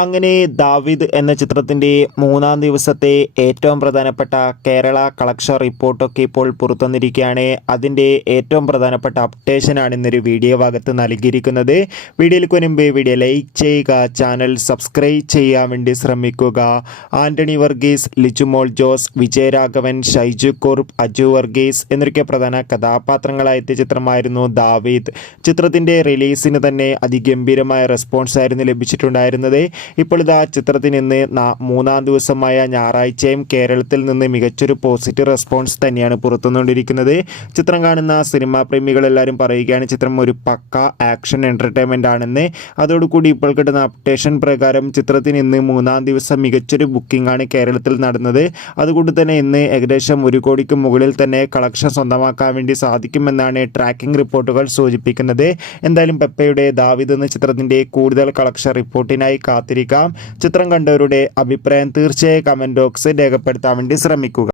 അങ്ങനെ ദാവീദ് എന്ന ചിത്രത്തിൻ്റെ മൂന്നാം ദിവസത്തെ ഏറ്റവും പ്രധാനപ്പെട്ട കേരള കളക്ഷൻ റിപ്പോർട്ടൊക്കെ ഇപ്പോൾ പുറത്തുവന്നിരിക്കുകയാണ്. അതിൻ്റെ ഏറ്റവും പ്രധാനപ്പെട്ട അപ്ഡേഷനാണ് ഇന്നൊരു വീഡിയോ ഭാഗത്ത് നൽകിയിരിക്കുന്നത്. വീഡിയോയിലേക്ക് മുൻപ് വീഡിയോ ലൈക്ക് ചെയ്യുക, ചാനൽ സബ്സ്ക്രൈബ് ചെയ്യാൻ വേണ്ടി ശ്രമിക്കുക. ആന്റണി വർഗീസ്, ലിജുമോൾ ജോസ്, വിജയരാഘവൻ, ഷൈജു കുറുപ്പ്, അജു വർഗീസ് എന്നൊക്കെ പ്രധാന കഥാപാത്രങ്ങളായ എത്തിയ ചിത്രമായിരുന്നു ദാവീദ്. ചിത്രത്തിൻ്റെ റിലീസിന് തന്നെ അതിഗംഭീരമായ റെസ്പോൺസ് ആയിരുന്നു ലഭിച്ചിട്ടുണ്ടായിരുന്നത്. ഇപ്പോൾ ഇതാ ചിത്രത്തിന് ഇന്ന് മൂന്നാം ദിവസമായ ഞായറാഴ്ചയും കേരളത്തിൽ നിന്ന് മികച്ചൊരു പോസിറ്റീവ് റെസ്പോൺസ് തന്നെയാണ് പുറത്തുവന്നുകൊണ്ടിരിക്കുന്നത്. ചിത്രം കാണുന്ന സിനിമാ പ്രേമികളെല്ലാവരും പറയുകയാണ് ചിത്രം ഒരു പക്ക ആക്ഷൻ എൻ്റർടൈൻമെൻ്റ് ആണെന്ന്. അതോടുകൂടി ഇപ്പോൾ കിട്ടുന്ന അപ്ഡേഷൻ പ്രകാരം ചിത്രത്തിന് ഇന്ന് മൂന്നാം ദിവസം മികച്ചൊരു ബുക്കിംഗ് ആണ് കേരളത്തിൽ നടന്നത്. അതുകൊണ്ട് തന്നെ ഇന്ന് ഏകദേശം 1 കോടിക്ക് മുകളിൽ തന്നെ കളക്ഷൻ സ്വന്തമാക്കാൻ വേണ്ടി സാധിക്കുമെന്നാണ് ട്രാക്കിംഗ് റിപ്പോർട്ടുകൾ സൂചിപ്പിക്കുന്നത്. എന്തായാലും പെപ്പയുടെ ദാവീദ് എന്ന ചിത്രത്തിൻ്റെ കൂടുതൽ കളക്ഷൻ റിപ്പോർട്ടിനായി കാത്തിരിക്കാം. ചിത്രം കണ്ടവരുടെ അഭിപ്രായം തീർച്ചയായും കമൻറ്റ് ബോക്സിൽ രേഖപ്പെടുത്താൻ വേണ്ടി ശ്രമിക്കുക.